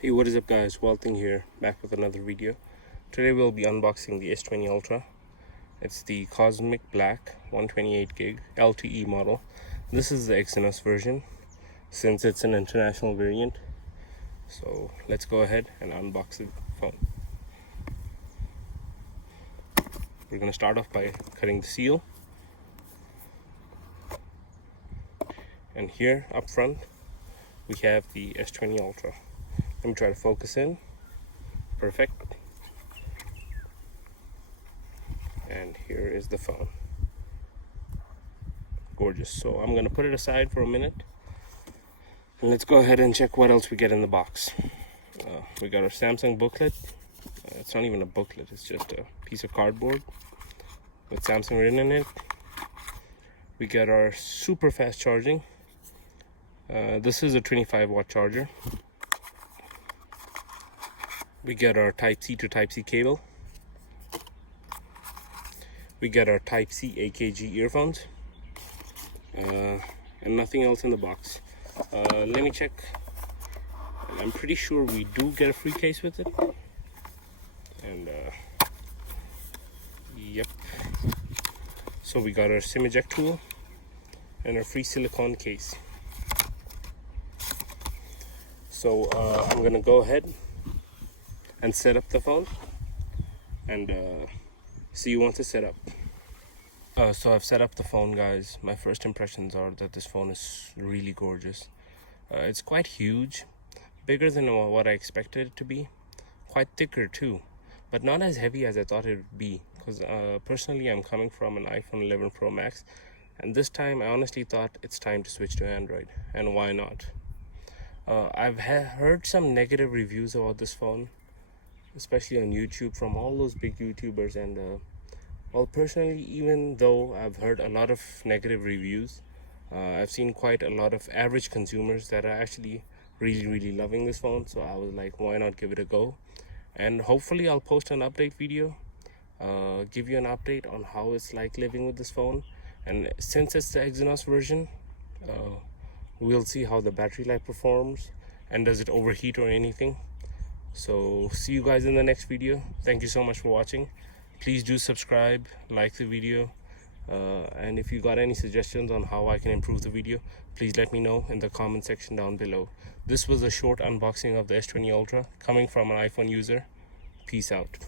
Hey, what is up guys, Walting here, back with another video. Today we'll be unboxing the S20 Ultra. It's the Cosmic Black 128 gig LTE model. This is the Exynos version since it's an international variant. So let's go ahead and unbox the phone. We're going to start off by cutting the seal. And here up front we have the S20 Ultra. Let me try to focus in. Perfect. And here is the phone. Gorgeous. So I'm gonna put it aside for a minute and let's go ahead and check what else we get in the box. We got our Samsung booklet. It's not even a booklet, it's just a piece of cardboard with Samsung written in it. We got our super fast charging. This is a 25-watt charger. We get our Type-C to Type-C cable. We get our Type-C AKG earphones. And nothing else in the box. Let me check. I'm pretty sure we do get a free case with it. And yep. So we got our SIM eject tool and our free silicone case. So I'm gonna go ahead and set up the phone and see you once it's set up. So I've set up the phone, guys. My first impressions are that this phone is really gorgeous. It's quite huge, bigger than what I expected it to be, quite thicker too, but not as heavy as I thought it would be, because personally I'm coming from an iPhone 11 Pro Max, and this time I honestly thought it's time to switch to Android, and why not? I've heard some negative reviews about this phone, especially on YouTube from all those big YouTubers, and well, personally, even though I've heard a lot of negative reviews, I've seen quite a lot of average consumers that are actually really loving this phone. So I was like, why not give it a go? And hopefully I'll post an update video, give you an update on how it's like living with this phone. And since it's the Exynos version, we'll see how the battery life performs and does it overheat or anything. So see you guys in the next video. Thank you so much for watching. Please do subscribe, like the video, and if you got any suggestions on how I can improve the video, please let me know in the comment section down below. This was a short unboxing of the S20 Ultra coming from an iPhone user. Peace out.